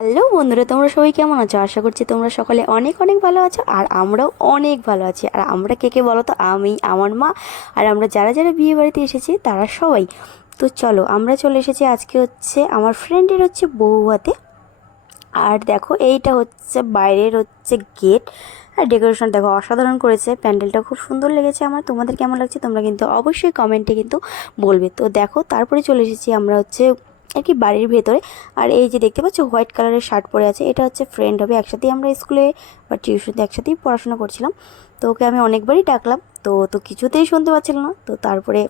Hello বন্ধুরা, তোমরা সবাই কেমন আছো? আশা করছি তোমরা সকলে অনেক অনেক ভালো আছো। আর আমরাও অনেক ভালো আছি। আর আমরা কে কে বলো তো? আমি, আমার মা, আর আমরা যারা যারা বিয়ে বাড়িতে এসেছি তারা সবাই। তো চলো, আমরা চলে এসেছি। আজকে হচ্ছে আমার ফ্রেন্ডের হচ্ছে বউ হাতে। আর দেখো, এইটা হচ্ছে বাইরের হচ্ছে গেট। আর ডেকোরেশন দেখো, অসাধারণ করেছে। প্যান্ডেলটা খুব সুন্দর লেগেছে আমার। তোমাদের কেমন লাগছে তোমরা কিন্তু অবশ্যই কমেন্টে কিন্তু বলবে। তো দেখো, তারপরে চলে এসেছি আমরা হচ্ছে আর কি বাড়ির ভেতরে। আর এই যে দেখতে পাচ্ছ, হোয়াইট কালারের শার্ট পরে আছে, এটা হচ্ছে ফ্রেন্ড হবে। একসাথেই আমরা স্কুলে বা টিউশনতে একসাথেই পড়াশোনা করছিলাম। তো ওকে আমি অনেকবারই ডাকলাম, তো তো কিছুতেই শুনতে পাচ্ছিল না। তো তারপরে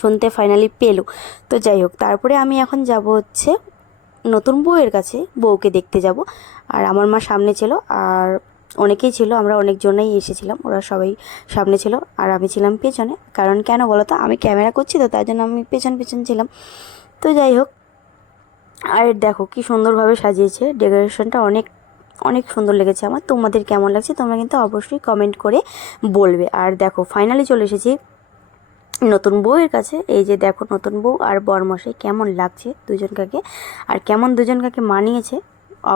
শুনতে ফাইনালি পেলো। তো যাই হোক, তারপরে আমি এখন যাব হচ্ছে নতুন বউয়ের কাছে, বউকে দেখতে যাব। আর আমার মা সামনে ছিল, আর অনেকেই ছিল, আমরা অনেকজনেই এসেছিলাম। ওরা সবাই সামনে ছিল আর আমি ছিলাম পেছনে। কারণ কেন বলো তো, আমি ক্যামেরা করছি, তো তাই জন্য আমি পেছন পেছন ছিলাম। তো যাই হোক, আর দেখো কি সুন্দরভাবে সাজিয়েছে। ডেকোরেশনটা অনেক অনেক সুন্দর লেগেছে আমার। তোমাদের কেমন লাগছে তোমরা কিন্তু অবশ্যই কমেন্ট করে বলবে। আর দেখো, ফাইনালি চলে এসেছি নতুন বউয়ের কাছে। এই যে দেখো, নতুন বউ আর বরমশাই কেমন লাগছে দুজনকাকে, আর কেমন দুজনকাকে মানিয়েছে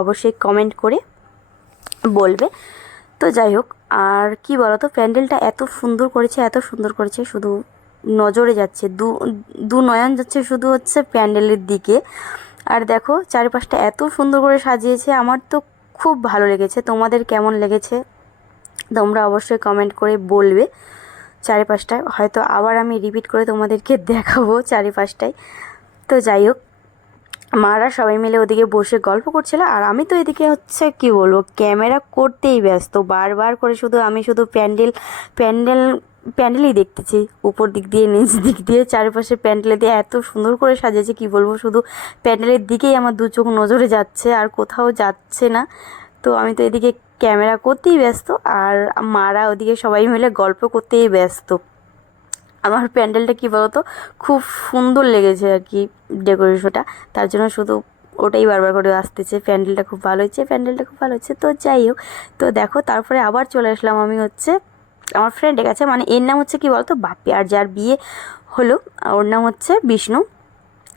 অবশ্যই কমেন্ট করে বলবে। তো যাই হোক, আর কি বলতো, প্যান্ডেলটা এত সুন্দর করেছে, এত সুন্দর করেছে, শুধু নজরে যাচ্ছে, দু দু নয়ন যাচ্ছে শুধু হচ্ছে প্যান্ডেলের দিকে। আর দেখো, চারিপাশটা এত সুন্দর করে সাজিয়েছে, আমার তো খুব ভালো লেগেছে। তোমাদের কেমন লেগেছে তোমরা অবশ্যই কমেন্ট করে বলবে। চারিপাশটায় হয়তো আবার আমি রিপিট করে তোমাদেরকে দেখাবো চারিপাশটায়। তো যাই হোক, মারা সবাই মিলে ওদিকে বসে গল্প করছিল, আর আমি তো এদিকে হচ্ছে কি বলবো, ক্যামেরা করতেই ব্যস্ত। বারবার করে আমি শুধু প্যান্ডেল প্যান্ডেল প্যান্ডেলই দেখতেছি, উপর দিক দিয়ে নিচ দিক দিয়ে চারিপাশে প্যান্ডেলে দিয়ে এত সুন্দর করে সাজিয়েছে, কি বলবো। শুধু প্যান্ডেলের দিকেই আমার দু চোখ নজরে যাচ্ছে, আর কোথাও যাচ্ছে না। তো আমি তো এদিকে ক্যামেরা করতেই ব্যস্ত, আর মারা ওদিকে সবাই মিলে গল্প করতেই ব্যস্ত। আমার প্যান্ডেলটা কী বলতো, খুব সুন্দর লেগেছে আর কি ডেকোরেশনটা। তার জন্য শুধু ওটাই বারবার করে আসতেছে, প্যান্ডেলটা খুব ভালো হচ্ছে, প্যান্ডেলটা খুব ভালো হচ্ছে। তো যাই হোক, তো দেখো, তারপরে আবার চলে আসলাম আমি হচ্ছে আমার ফ্রেন্ডের কাছে। মানে এর নাম হচ্ছে কী বলতো, বাপ্পি। আর যার বিয়ে হলো ওর নাম হচ্ছে বিষ্ণু।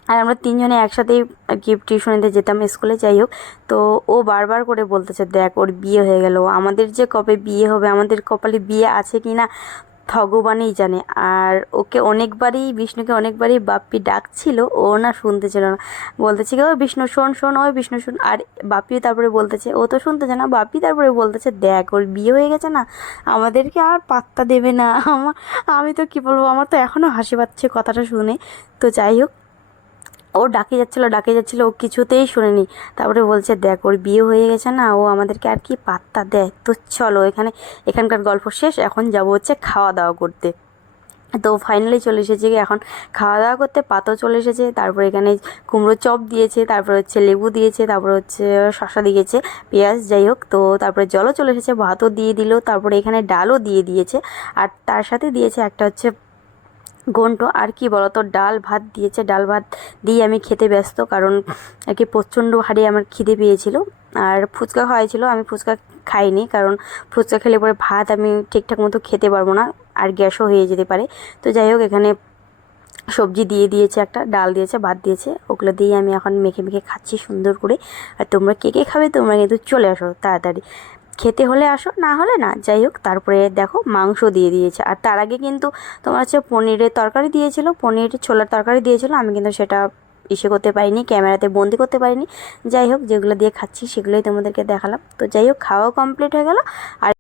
আর আমরা তিনজনে একসাথেই আর কি টিউশনিতে যেতাম স্কুলে। যাই হোক, তো ও বারবার করে বলতেছে, দেখ ওর বিয়ে হয়ে গেল, আমাদের যে কবে বিয়ে হবে, আমাদের কপালে বিয়ে আছে কি না ভগবানই জানে। আর ওকে অনেকবারই, বিষ্ণুকে অনেকবারই বাপ্পি ডাকছিল, ও না শুনতেছিল না। বলতেছে কি, ও বিষ্ণু শোন শোন, ওই বিষ্ণু শোন। আর বাপ্পি তারপরে বলতেছে, ও তো শুনতেছে না। বাপ্পি তারপরে বলতেছে, দেখ ওর বিয়ে হয়ে গেছে না, আমাদেরকে আর পাত্তা দেবে না। আমি তো কী বলবো, আমার তো এখনও হাসি পাচ্ছে কথাটা শুনে। তো যাই হোক, ও ডাকে যাচ্ছিলো, ও কিছুতেই শোনেনি। তারপরে বলছে, দেখ ওর বিয়ে হয়ে গেছে না, ও আমাদেরকে আর কি পাত্তা দেয়। তো চলো, এখানকার গল্প শেষ, এখন যাবো হচ্ছে খাওয়া দাওয়া করতে। তো ফাইনালি চলে এসেছি এখন খাওয়া দাওয়া করতে। পাতও চলে এসেছে, তারপর এখানে কুমড়ো চপ দিয়েছে, তারপর হচ্ছে লেবু দিয়েছে, তারপর হচ্ছে শসা দিয়েছে, পেঁয়াজ। যাই হোক, তো তারপরে জলও চলে এসেছে, ভাতও দিয়ে দিল, তারপরে এখানে ডালও দিয়ে দিয়েছে। আর তার সাথে দিয়েছে একটা হচ্ছে ঘন্ট। আর কি বলতো, ডাল ভাত দিয়েছে। ডাল ভাত দিয়ে আমি খেতে ব্যস্ত, কারণ আর কি প্রচণ্ড হারে আমার খিদে পেয়েছিল। আর ফুচকা খাওয়াইছিল, আমি ফুচকা খাইনি, কারণ ফুচকা খেলে পরে ভাত আমি ঠিকঠাক মতো খেতে পারবো না, আর গ্যাসও হয়ে যেতে পারে। তো যাই হোক, এখানে সবজি দিয়ে দিয়েছে, একটা ডাল দিয়েছে, ভাত দিয়েছে, ওগুলো দিয়ে আমি এখন মেখে মেখে খাচ্ছি সুন্দর করে। আর তোমরা কে কে খাবে তোমরা কিন্তু চলে আসো তাড়াতাড়ি, খেতে হলে আসো, না হলে না। যাই হোক, তারপরে দেখো মাংস দিয়ে দিয়েছে। আর তার আগে কিন্তু তোমার হচ্ছে পনিরের তরকারি দিয়েছিল, পনির ছোলার তরকারি দিয়েছিল। আমি কিন্তু সেটা করতে পারিনি, ক্যামেরাতে বন্দি করতে পারিনি। যাই হোক, যেগুলো দিয়ে খাচ্ছি সেগুলোই তোমাদেরকে দেখালাম। তো যাই হোক, খাওয়া কমপ্লিট হয়ে গেল। আর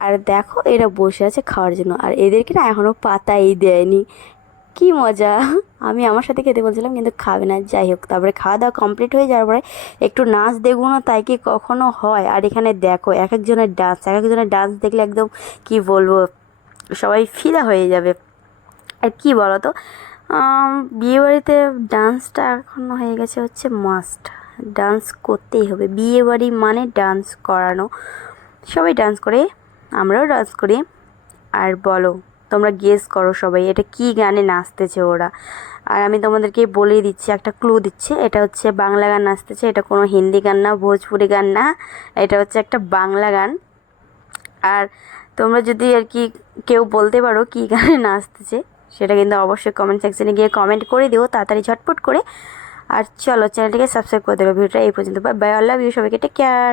আর দেখো, এরা বসে আছে খাওয়ার জন্য, আর এদেরকে না এখনও পাতাই দেয়নি। কি মজা! আমি আমার সাথে খেতে বলছিলাম, কিন্তু খাবে না। যাই হোক, তারপরে খাওয়া দাওয়া কমপ্লিট হয়ে যাওয়ার পরে একটু নাচ দেখবো না, তাই কি কখনো হয়? আর এখানে দেখো, এক একজনের ডান্স দেখলে একদম কি বলবো, সবাই ফিদা হয়ে যাবে। আর কি বলো তো, বিয়েবাড়িতে ডান্সটা এখন হয়ে গেছে হচ্ছে মাস্ট। ডান্স করতেই হবে, বিয়েবাড়ি মানে ডান্স করানো। সবাই ডান্স করে, আমরাও ডান্স করি। আর বলো, তোমরা গেস করো সবাই, এটা কি গানে নাচতেছে ওরা। আর আমি তোমাদেরকে বলে দিচ্ছি, একটা ক্লু দিচ্ছি, এটা হচ্ছে বাংলা গান নাচতেছে। এটা কোনো হিন্দি গান না, ভোজপুরি গান না, এটা হচ্ছে একটা বাংলা গান। আর তোমরা যদি আর কি কেউ বলতে পারো কী গানে নাচতেছে, সেটা কিন্তু অবশ্যই কমেন্ট সেকশনে গিয়ে কমেন্ট করে দিও তাড়াতাড়ি ঝটপট করে। আর চলো চ্যানেলটিকে সাবস্ক্রাইব করে দেবো। ভিডিওটা এই পর্যন্ত, bye bye, I love you, সবাইকে টেক কেয়ার।